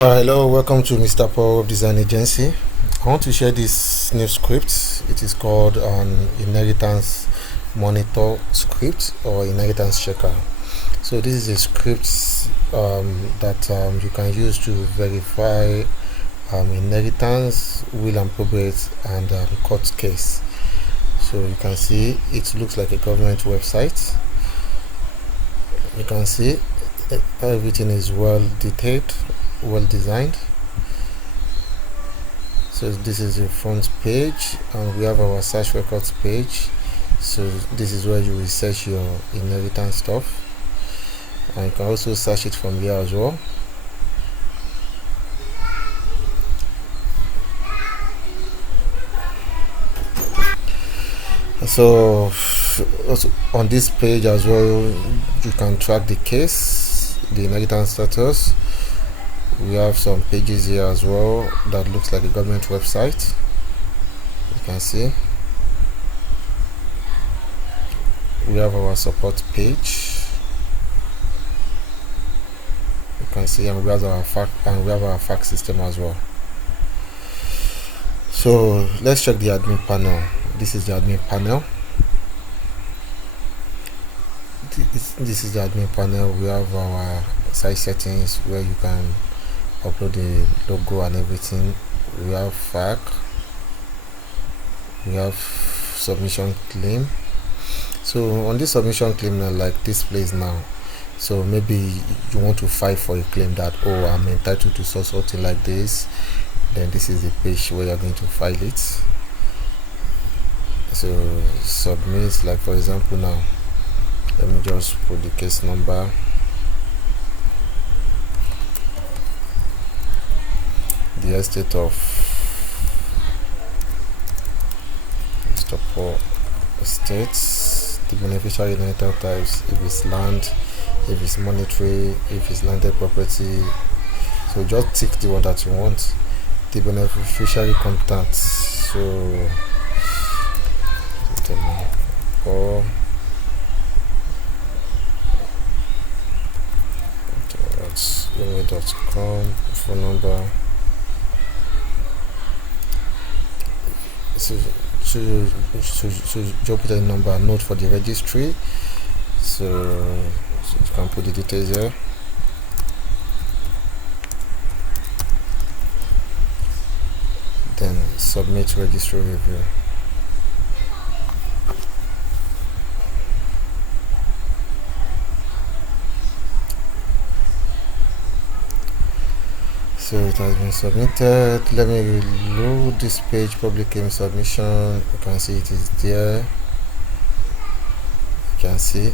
Hello, welcome to Mr. Paul Web Design Agency. I want to share this new script. It is called an inheritance monitor script or inheritance checker. So this is a script that you can use to verify inheritance, will and probate, and court case. So you can see it looks like a government website. You can see everything is well detailed, well designed. So this is the front page, and we have our search records page. So this is where you will search your inheritance stuff, and you can also search it from here as well. So also on this page as well, you can track the case, the inheritance status. We have some pages here as well that looks like a government website. You can see we have our support page. You can see, and we have our fax system as well. So let's check the admin panel. This is the admin panel. This is the admin panel. We have our site settings where you can upload the logo and everything. We have FAQ. We have submission claim. So on this submission claim now, like this place now, so maybe you want to file for a claim that, oh, I'm entitled to something like this, then this is the page where you're going to file it. So submit, like for example now, let me just put the case number. The estate of estates, the beneficiary inherited types, if it's land, if it's monetary, if it's landed property. So just tick the one that you want. The beneficiary contacts. So or email.com, phone number. So you put a number, note for the registry. So you can put the details here. Then submit registry review. So it has been submitted. Let me reload this page. Public claim submission. You can see it is there. You can see.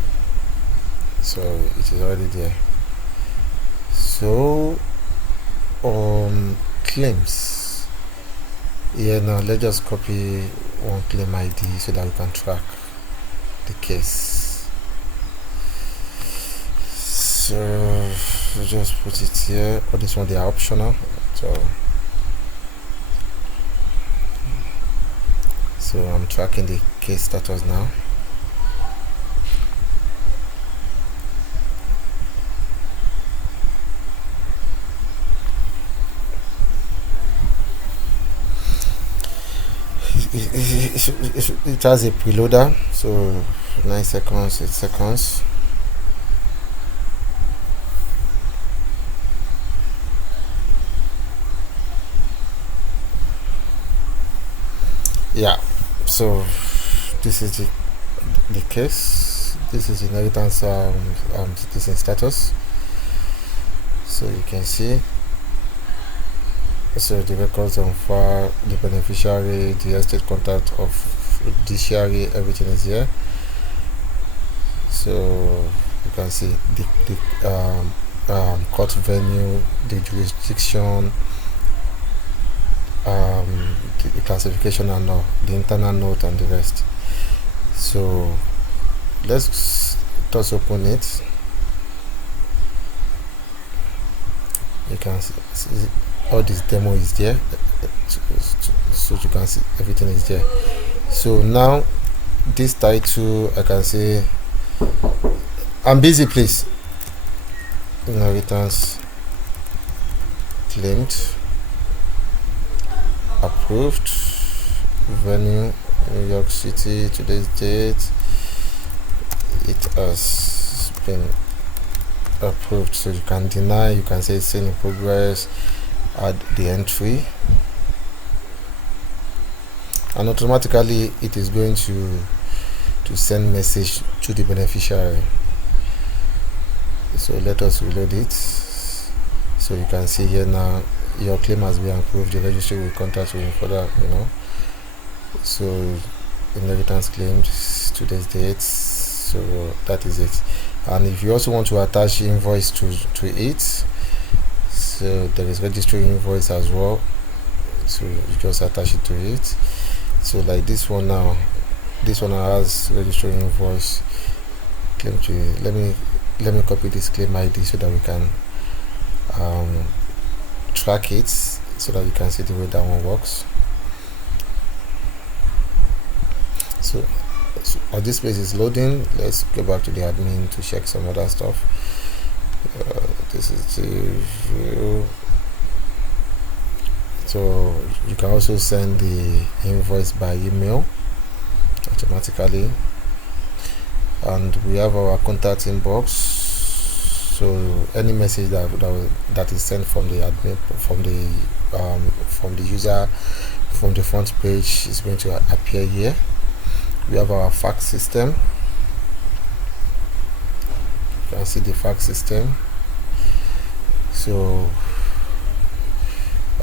So it is already there. So claims. Yeah, now let's just copy one claim ID so that we can track the case. So just put it here. Or this one, they are optional. So I'm tracking the case status now. It has a preloader, so 9 seconds, 8 seconds. Yeah, so this is the case. This is inheritance citizen status. So you can see, so the records on file, the beneficiary, the estate contact of judiciary, everything is here. So you can see the court venue, the jurisdiction, the classification and all, the internal note and the rest. So let's just open it. You can see all this demo is there, so you can see everything is there. So now this title, I can say, I'm busy please, inheritance claimed, approved, venue New York City, today's date, it has been approved. So you can deny, you can say it's still in progress, add the entry, and automatically it is going to send message to the beneficiary. So let us reload it. So you can see here now your claim has been approved, the registry will contact you further, so inheritance claimed, today's date. So that is it. And if you also want to attach invoice to it, so there is registry invoice as well, so you just attach it to it. So like this one now, this one has registry invoice, claim to it. Let me copy this claim ID so that we can track it, so that you can see the way that one works. So as this page is loading, let's go back to the admin to check some other stuff. This is the view. So you can also send the invoice by email automatically, and we have our contact inbox. So any message that is sent from the admin, from the user, from the front page is going to appear here. We have our fax system. You can see the fax system. So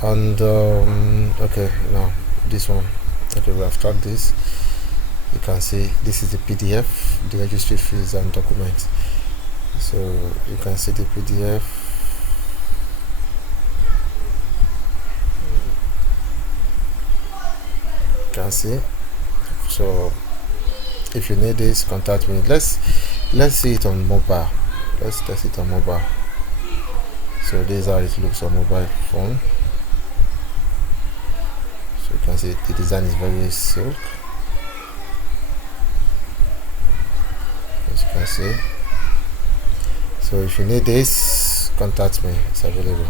and okay, now this one, okay, we have tracked this. You can see this is the PDF, the registry fees and documents. So you can see the PDF. You can see. So if you need this, contact me. Let's see it on mobile. Let's test it on mobile. So this is how it looks on mobile phone. So you can see the design is very silk, as you can see. So if you need this, contact me, it's available.